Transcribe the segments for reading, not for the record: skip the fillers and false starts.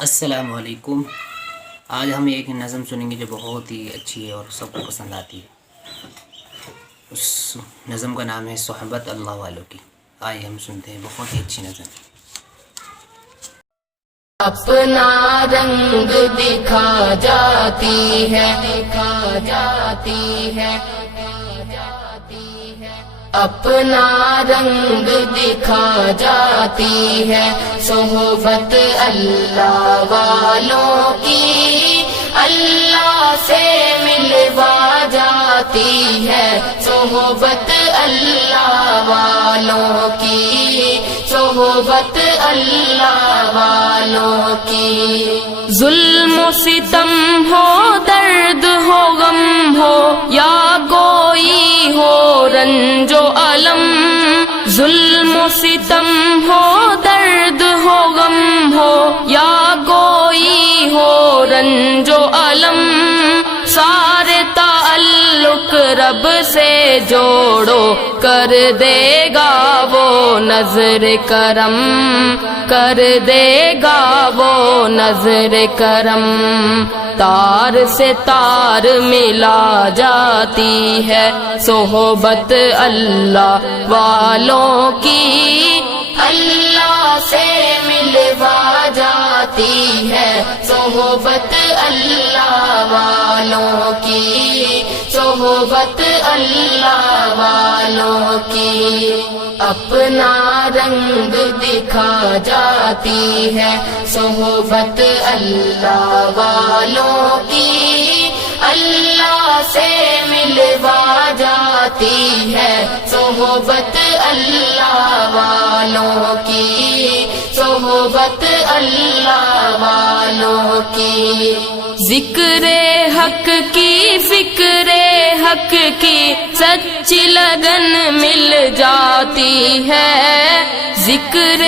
السلام علیکم۔ آج ہم ایک نظم سنیں گے جو بہت ہی اچھی ہے اور سب کو پسند آتی ہے۔ اس نظم کا نام ہے صحبت اللہ والوں کی۔ آئیے ہم سنتے ہیں، بہت ہی اچھی نظم۔ اپنا رنگ دکھا جاتی ہے، دکھا جاتی ہے، اپنا رنگ دکھا جاتی ہے صحبت اللہ والوں کی، اللہ سے ملوا جاتی ہے صحبت اللہ والوں کی، صحبت اللہ والوں کی۔ ظلم و ستم ہو، درد ہو، غم ہو، یا کوئی ہو رنج و الم، ظلم و ستم ہو، درد ہو، غم ہو، یا کوئی ہو رنج و الم، سارے تعلق رب سے جوڑو، کر دے گا وہ نظر کرم، کر دے گا وہ نظر کرم۔ تار سے تار ملا جاتی ہے صحبت اللہ والوں کی، اللہ سے ملوا جاتی ہے صحبت اللہ والوں کی، صحبت اللہ والوں کی۔ اپنا رنگ دکھا جاتی ہے صحبت اللہ والوں کی، اللہ سے ملوا جاتی ہے صحبت اللہ والوں کی، صحبت اللہ والوں کی۔ ذکر حق کی، فکر حق کی سچی لگن مل جاتی ہے، ذکر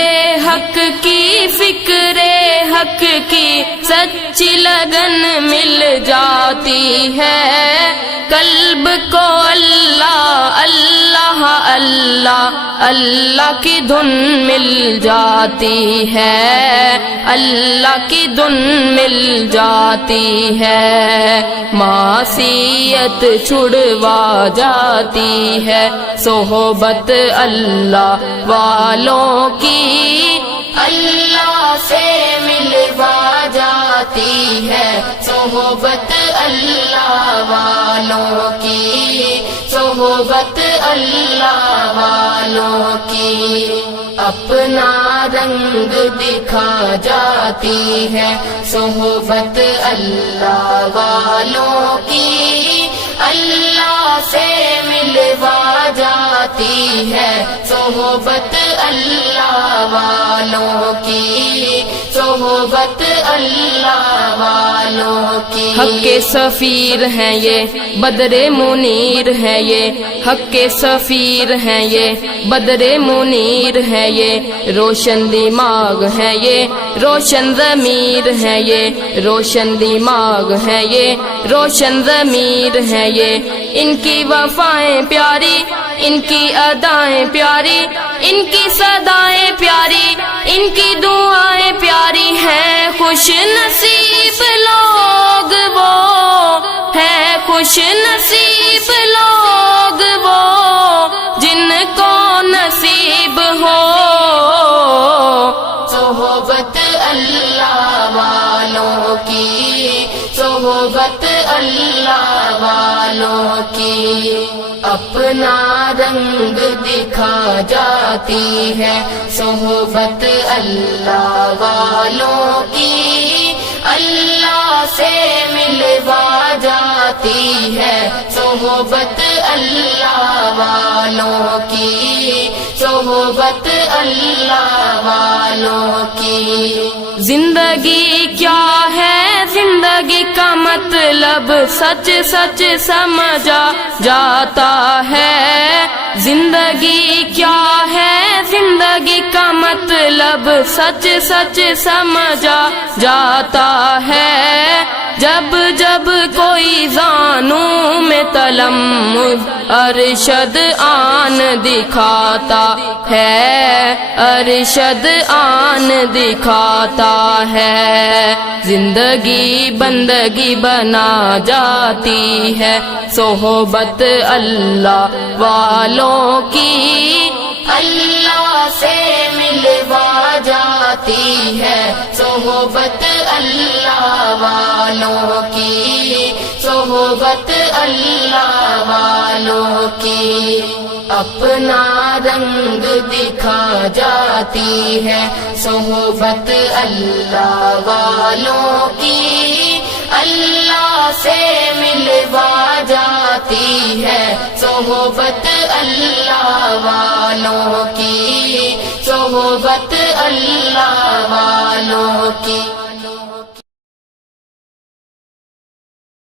حق کی، فکر حق کی سچی لگن مل جاتی ہے، قلب کو اللہ اللہ اللہ اللہ کی دھن مل جاتی ہے، اللہ کی دھن مل جاتی ہے، معصیت چھڑوا جاتی ہے صحبت اللہ والوں کی، اللہ سے ملوا جاتی ہے صحبت اللہ والوں کی، صحبت اللہ والوں کی۔ اپنا رنگ دکھا جاتی ہے صحبت اللہ والوں کی، اللہ سے ملوا جاتی ہے صحبت اللہ والوں کی، صحبت اللہ والوں کی۔ حق کے سفیر ہیں یہ، بدر منیر ہے یہ، حق کے سفیر ہیں یہ، بدر منیر ہے یہ، روشن دماغ ہے یہ، روشن ضمیر ہے یہ، روشن دماغ ہے یہ، روشن ضمیر ہے یہ، ان کی وفائیں پیاری، ان کی ادائیں پیاری، ان کی صدائیں پیاری، ان کی دعائیں پیاری ہیں، خوش نصیب لوگ وہ ہیں، خوش نصیب لوگ وہ جن کو نصیب ہو صحبت اللہ والوں کی، صحبت اللہ والوں کی۔ اپنا رنگ دکھا جاتی ہے صحبت اللہ والوں کی، اللہ سے ملوا جاتی ہے صحبت اللہ والوں کی، صحبت اللہ والوں کی۔ زندگی کیا ہے، زندگی کا مطلب سچ سچ سمجھا جاتا ہے، زندگی کیا ہے، زندگی کا مطلب سچ سچ سمجھا جاتا ہے، جب جب کوئی زانوں میں تلمذ ارشد آن دکھاتا ہے، ارشد آن دکھاتا ہے، زندگی بندگی بنا جاتی ہے صحبت اللہ والوں کی، اللہ سے ملوا جاتی ہے صحبت اللہ والوں کی، صحبت اللہ والوں کی، اپنا رنگ دکھا جاتی ہے صحبت اللہ والوں کی، اللہ سے ملوا جاتی ہے صحبت اللہ والوں کی، صحبت اللہ والوں کی۔